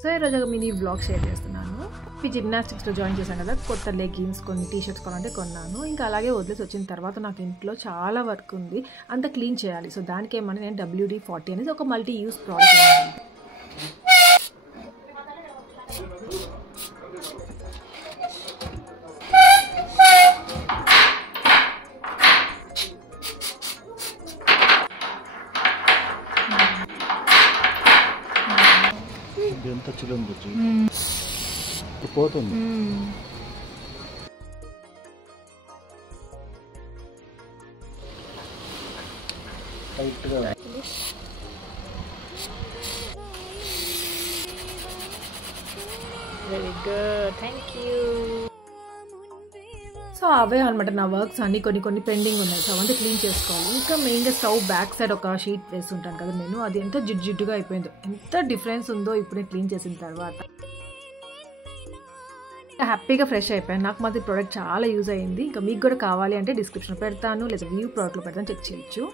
So ఈరోజు ఒక mini vlog share చేస్తున్నాను. ఈ జిమ్నాస్టిక్స్లో జాయిన్ చేశాను కదా, కొత్త లెగిన్స్ కొన్ని టీషర్ట్స్ కొనంటే కొన్నాను. ఇంకా అలాగే వదిలేసి వచ్చిన తర్వాత నాకు ఇంట్లో చాలా వర్క్ ఉంది, అంతా క్లీన్ చేయాలి. సో దానికి ఏమన్నా నేను WD-40 అనేది ఒక మల్టీ యూస్ ప్రోడక్ట్ ఉంది. ఎంత చిలుంది పోతుంది. Very good, thank you. So అవే అనమాట నా వర్క్స్ అన్ని కొన్ని పెండింగ్ ఉన్నాయి. సో అవంతా క్లీన్ చేసుకోవాలి. ఇంకా మెయిన్గా స్టవ్ బ్యాక్ సైడ్ ఒక షీట్ వేసి ఉంటాను కదా నేను, అది ఎంత జిడ్డుగా అయిపోయిందో, ఎంత డిఫరెన్స్ ఉందో ఇప్పుడు నేను క్లీన్ చేసిన తర్వాత. హ్యాపీగా ఫ్రెష్ అయిపోయాను. నాకు మాత్రం ప్రోడక్ట్ చాలా యూజ్ అయ్యింది. ఇంకా మీకు కూడా కావాలి అంటే డిస్క్రిప్షన్ పెడతాను, లేదా వ్యూ ప్రోడక్ట్లో పెడతాను, చెక్ చేయొచ్చు.